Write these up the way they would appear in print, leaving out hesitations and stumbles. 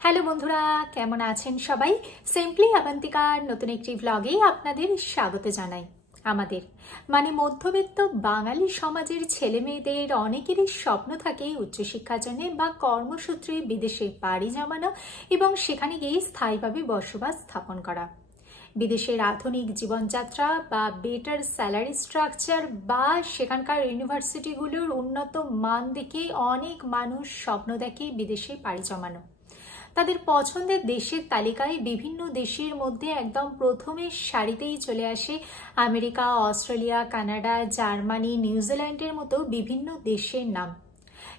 Hello বন্ধুরা, কেমন আছেন সবাই? সিম্পলি আবান্তিকার নতুন একটি ব্লগে আপনাদের স্বাগত জানাই। আমাদের মধ্যবিত্ত বাঙালি সমাজের ছেলে মেয়েদের অনেকেরই স্বপ্ন থাকে উচ্চশিক্ষার জন্য বা কর্মসূত্রে বিদেশে পাড়ি জমানো এবং সেখানে গিয়ে স্থায়ীভাবে বসবাস স্থাপন করা। বিদেশের আধুনিক জীবনযাত্রা বা বেটার স্যালারি স্ট্রাকচার বা সেখানকার ইউনিভার্সিটিগুলোর উন্নত মান দেখে অনেক মানুষ স্বপ্ন দেখে বিদেশে পাড়ি জমানো। তাদের পছন্দের দেশের তালিকায় বিভিন্ন দেশের মধ্যে একদম প্রথমে সারিতেই চলে আসে আমেরিকা, অস্ট্রেলিয়া, কানাডা, জার্মানি, নিউজিল্যান্ডের মতো বিভিন্ন দেশের নাম।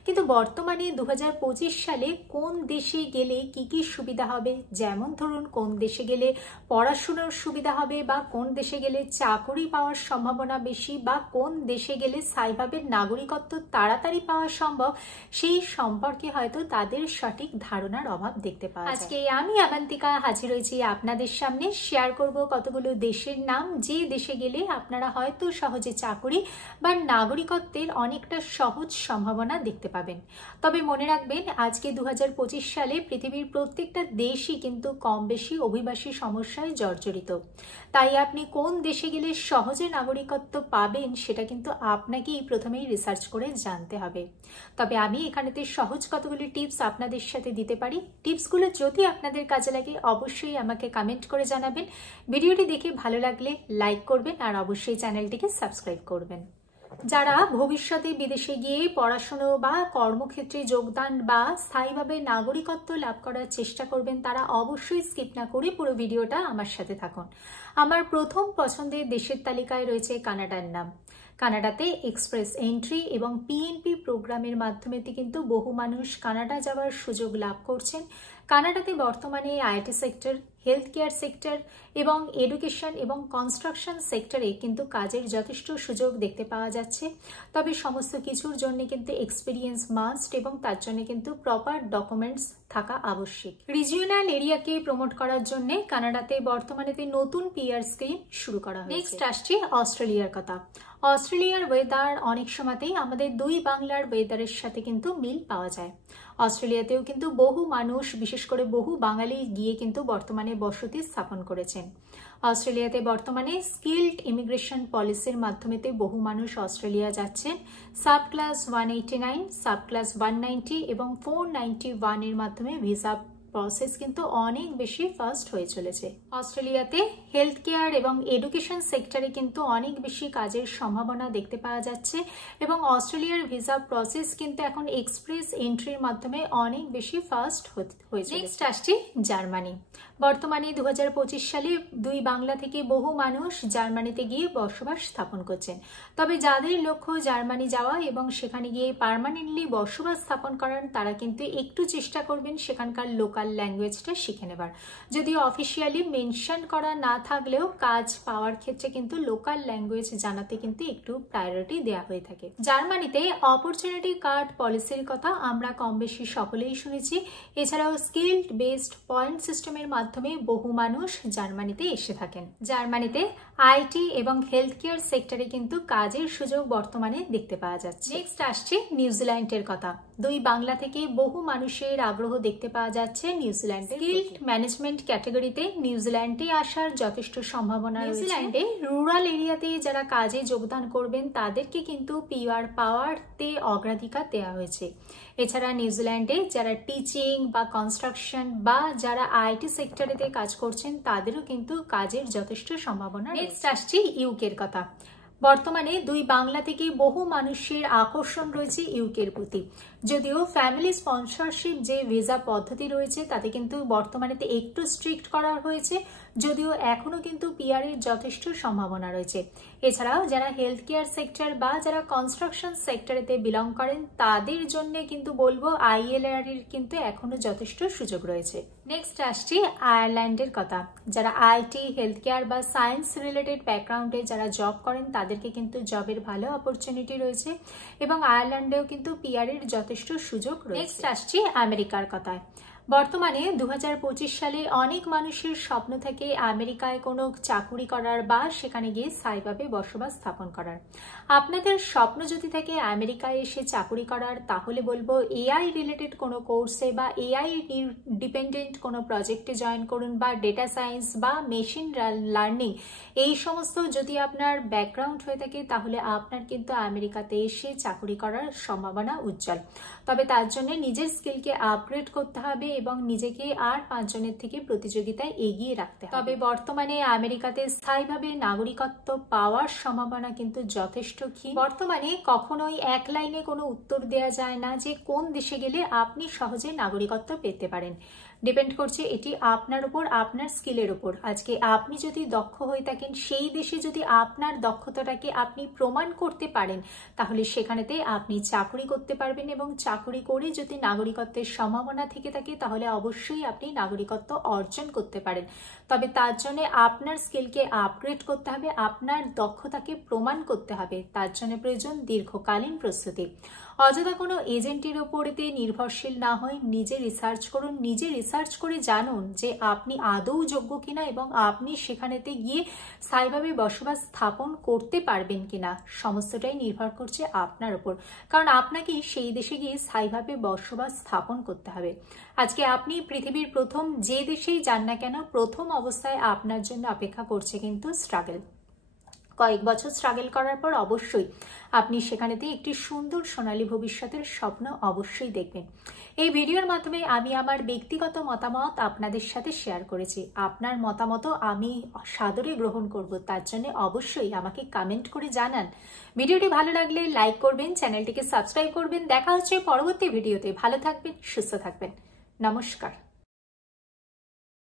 কিন্তু বর্তমানে 2025 সালে কোন দেশে গেলে কি কি সুবিধা হবে, যেমন ধরুন কোন দেশে গেলে পড়াশোনার সুবিধা হবে বা কোন দেশে গেলে চাকরি পাওয়ার সম্ভাবনা বেশি বা কোন দেশে গেলে স্থায়ীভাবে নাগরিকত্ব তাড়াতাড়ি পাওয়া সম্ভব, সেই সম্পর্কে হয়তো তাদের সঠিক ধারণার অভাব দেখতে পাওয়া যায়। আজকে আমি আবান্তিকা হাজির হয়েছি আপনাদের সামনে, শেয়ার করব কতগুলো দেশের নাম যে দেশে গেলে আপনারা হয়তো সহজে চাকরি বা নাগরিকত্বের অনেকটা সহজ সম্ভাবনা দেখতে পাবেন। তবে মনে রাখবেন, আজকে 2025 সালে পৃথিবীর প্রত্যেকটা দেশই কিন্তু কম বেশি অভিবাসী সমস্যায় জর্জরিত। তাই আপনি কোন দেশে গেলে সহজে নাগরিকত্ব পাবেন সেটা কিন্তু আপনাকেই প্রথমেই রিসার্চ করে জানতে হবে। তবে আমি এখানেতে সহজ কতগুলি টিপস আপনাদের সাথে দিতে পারি। টিপসগুলো যদি আপনাদের কাজে লাগে অবশ্যই আমাকে কমেন্ট করে জানাবেন। ভিডিওটি দেখে ভালো লাগলে লাইক করবেন আর অবশ্যই চ্যানেলটিকে সাবস্ক্রাইব করবেন। যারা ভবিষ্যতে বিদেশে গিয়ে পড়াশুনো বা কর্মক্ষেত্রে যোগদান বা স্থায়ীভাবে নাগরিকত্ব লাভ করার চেষ্টা করবেন, তারা অবশ্যই স্কিপ না করে পুরো ভিডিওটা আমার সাথে থাকুন। আমার প্রথম পছন্দের দেশের তালিকায় রয়েছে কানাডার নাম। কানাডাতে এক্সপ্রেস এন্ট্রি এবং পিএনপি প্রোগ্রামের মাধ্যমে কিন্তু বহু মানুষ কানাডা যাওয়ার সুযোগ লাভ করছেন। কানাডাতে বর্তমানে IT sector, health care sector এবং এডুকেশন এবং কনস্ট্রাকশন সেক্টরে কিন্তু কাজের যথেষ্ট সুযোগ দেখতে পাওয়া যাচ্ছে। তবে সমস্ত কিছুর জন্য কিন্তু এক্সপিরিয়েন্স মাস্ট এবং তার জন্য কিন্তু প্রপার ডকুমেন্টস থাকা আবশ্যক। রিজিওনাল এরিয়াকে প্রমোট করার জন্য কানাডাতে বর্তমানে নতুন পিআর স্কিম শুরু করা হয়েছে। নেক্সট আসছে অস্ট্রেলিয়ার কথা। অস্ট্রেলিয়ার ওয়েদার অনেক সময়তেই আমাদের দুই বাংলার ওয়েদারের সাথে কিন্তু মিল পাওয়া যায়। অস্ট্রেলিয়াতেও কিন্তু বহু মানুষ, বিশেষ করে বহু বাঙালি গিয়ে কিন্তু বর্তমানে বসতি স্থাপন করেছেন। অস্ট্রেলিয়াতে বর্তমানে স্কিল্ড ইমিগ্রেশন পলিসির মাধ্যমে বহু মানুষ অস্ট্রেলিয়া যাচ্ছেন। সাব ক্লাস 189, সাব ক্লাস 190 এবং 491 এর মাধ্যমে ভিসা প্রসেস কিন্তু অনেক বেশি ফাস্ট হয়ে চলেছে। অস্ট্রেলিয়াতে হেলথ কেয়ার এবং এডুকেশন সেক্টরে কিন্তু অনেক বেশি কাজের সম্ভাবনা দেখতে পাওয়া যাচ্ছে এবং অস্ট্রেলিয়ার ভিসা প্রসেস কিন্তু এখন এক্সপ্রেস এন্ট্রির মাধ্যমে অনেক বেশি ফাস্ট হয়েছে। নেক্সট আসছে জার্মানি। বর্তমানে 2025 সালে দুই বাংলা থেকে বহু মানুষ জার্মানিতে গিয়ে বসবাস স্থাপন করছেন। তবে যাদের লক্ষ্য জার্মানি যাওয়া এবং সেখানে গিয়ে পার্মানেন্টলি বসবাস স্থাপন করার, তারা কিন্তু একটু চেষ্টা করবেন সেখানকার লোকাল ল্যাঙ্গুয়েজটা শিখে নেবার। যদিও অফিসিয়ালি মেনশন করা না থাকলেও কাজ পাওয়ার ক্ষেত্রে কিন্তু লোকাল ল্যাঙ্গুয়েজ জানাতে কিন্তু একটু প্রায়োরিটি দেওয়া হয়ে থাকে। জার্মানিতে অপরচুনিটি কার্ড পলিসির কথা আমরা কম বেশি সকলেই শুনেছি। এছাড়াও স্কিল্ড বেসড পয়েন্ট সিস্টেমের মাধ্যমে বহু মানুষ জার্মানিতে এসে থাকেন। জার্মানিতে আইটি এবং হেলথ কেয়ার সেক্টরে কিন্তু কাজের সুযোগ বর্তমানে দেখতে পাওয়া যাচ্ছে। নেক্সট আসছে নিউজিল্যান্ডের কথা। দুই বাংলা থেকে বহু মানুষের আগ্রহ দেখতে পাওয়া যাচ্ছে নিউজিল্যান্ডে। স্কিল্ড ম্যানেজমেন্ট ক্যাটাগরিতে নিউজিল্যান্ডে আসার যথেষ্ট সম্ভাবনা রয়েছে। নিউজিল্যান্ডে রুরাল এরিয়াতে যারা কাজে যোগদান করবেন তাদেরকে কিন্তু পিআর পাওয়ারতে অগ্রাধিকার দেওয়া হয়েছে। এছাড়া নিউজিল্যান্ডে যারা টিচিং বা কনস্ট্রাকশন বা যারা আইটি সেক্টরেতে কাজ করছেন তাদেরও কিন্তু কাজের যথেষ্ট সম্ভাবনা। নেক্সট আসছে ইউকের কথা। বর্তমানে দুই বাংলা থেকে বহু মানুষের আকর্ষণ রয়েছে ইউকের প্রতি। যদিও ফ্যামিলি স্পন্সরশিপ যে ভিসা পদ্ধতি রয়েছে তাতে কিন্তু বর্তমানে একটু স্ট্রিক্ট করা হয়েছে, যদিও এখনো কিন্তু পিআর এর যথেষ্ট সম্ভাবনা রয়েছে। এছাড়াও যারা হেলথ কেয়ার সেক্টর বা যারা কনস্ট্রাকশন সেক্টরেতে বিলং করেন তাদের জন্য কিন্তু বলবো আইএলআর এর কিন্তু এখনো যথেষ্ট সুযোগ রয়েছে। নেক্সট আসছি আয়ারল্যান্ডের কথা। যারা আইটি, হেলথ কেয়ার বা সায়েন্স রিলেটেড ব্যাকগ্রাউন্ডে যারা জব করেন তাদেরকে কিন্তু জবের ভালো অপরচুনিটি রয়েছে এবং আয়ারল্যান্ডেও কিন্তু পিআর এর যথেষ্ট সুযোগ রয়েছে। নেক্সট আসছি আমেরিকার কথায়। বর্তমানে 2025 সালে অনেক মানুষের স্বপ্ন থাকে আমেরিকায় কোনো চাকুরি করার বা সেখানে গিয়ে স্থায়ীভাবে বসবাস স্থাপন করার। আপনাদের স্বপ্ন যদি থাকে আমেরিকায় এসে চাকুরি করার, তাহলে বলবো এআই রিলেটেড কোনো কোর্সে বা এআই ডিপেন্ডেন্ট কোনো প্রজেক্টে জয়েন করুন, বা ডেটা সায়েন্স বা মেশিন লার্নিং এই সমস্ত যদি আপনার ব্যাকগ্রাউন্ড হয়ে থাকে, তাহলে আপনার কিন্তু আমেরিকাতে এসে চাকুরি করার সম্ভাবনা উজ্জ্বল। তবে তার জন্য নিজের স্কিলকে আপগ্রেড করতে হবে এবং নিজেকে আর 5 জনের থেকে প্রতিযোগিতায় এগিয়ে রাখতে হবে। তবে বর্তমানে আমেরিকাতে স্থায়ীভাবে নাগরিকত্ব পাওয়ার সম্ভাবনা কিন্তু যথেষ্ট ক্ষীণ। বর্তমানে কখনোই এক লাইনে কোনো উত্তর দেওয়া যায় না যে কোন দেশে গেলে আপনি সহজে নাগরিকত্ব পেতে পারেন। ডিপেন্ড করছে এটি আপনার উপর, আপনার স্কিলের উপর। আজকে আপনি যদি দক্ষ হয়ে থাকেন, সেই দেশে যদি আপনার দক্ষতাটাকে আপনি প্রমাণ করতে পারেন, তাহলে সেখানেতে আপনি চাকরি করতে পারবেন এবং চাকরি করে যদি নাগরিকত্বের সম্ভাবনা থেকে থাকে, তাহলে অবশ্যই আপনি নাগরিকত্ব অর্জন করতে পারেন। তবে তার জন্য আপনার স্কিলকে আপগ্রেড করতে হবে, আপনার দক্ষতাকে প্রমাণ করতে হবে। তার জন্য প্রয়োজন দীর্ঘকালীন প্রস্তুতি। অযথা কোনো এজেন্টের ওপরেতে নির্ভরশীল না হয়ে নিজে রিসার্চ করুন। নিজে রিসার্চ করে জানুন যে আপনি আদৌ যোগ্য কিনা এবং আপনি সেখানেতে গিয়ে স্থায়ীভাবে বসবাস স্থাপন করতে পারবেন কিনা। সমস্তটাই নির্ভর করছে আপনার উপর, কারণ আপনাকে সেই দেশে গিয়ে স্থায়ীভাবে বসবাস স্থাপন করতে হবে। আজকে আপনি পৃথিবীর প্রথম যে দেশেই যান না কেন, প্রথম অবস্থায় আপনার জন্য অপেক্ষা করছে কিন্তু স্ট্রাগল। কয়েক বছর স্ট্রাগল করার পর অবশ্যই আপনি সেখানেতে একটি সুন্দর সোনালী ভবিষ্যতের স্বপ্ন অবশ্যই দেখবেন। এই ভিডিওর মাধ্যমে আমি আমার ব্যক্তিগত মতামত আপনাদের সাথে শেয়ার করেছি। আপনার মতামত আমি সাদরে গ্রহণ করব, তার জন্য অবশ্যই আমাকে কমেন্ট করে জানান। ভিডিওটি ভালো লাগলে লাইক করবেন, চ্যানেলটিকে সাবস্ক্রাইব করবেন। দেখা হচ্ছে পরবর্তী ভিডিওতে। ভালো থাকবেন, সুস্থ থাকবেন। নমস্কার।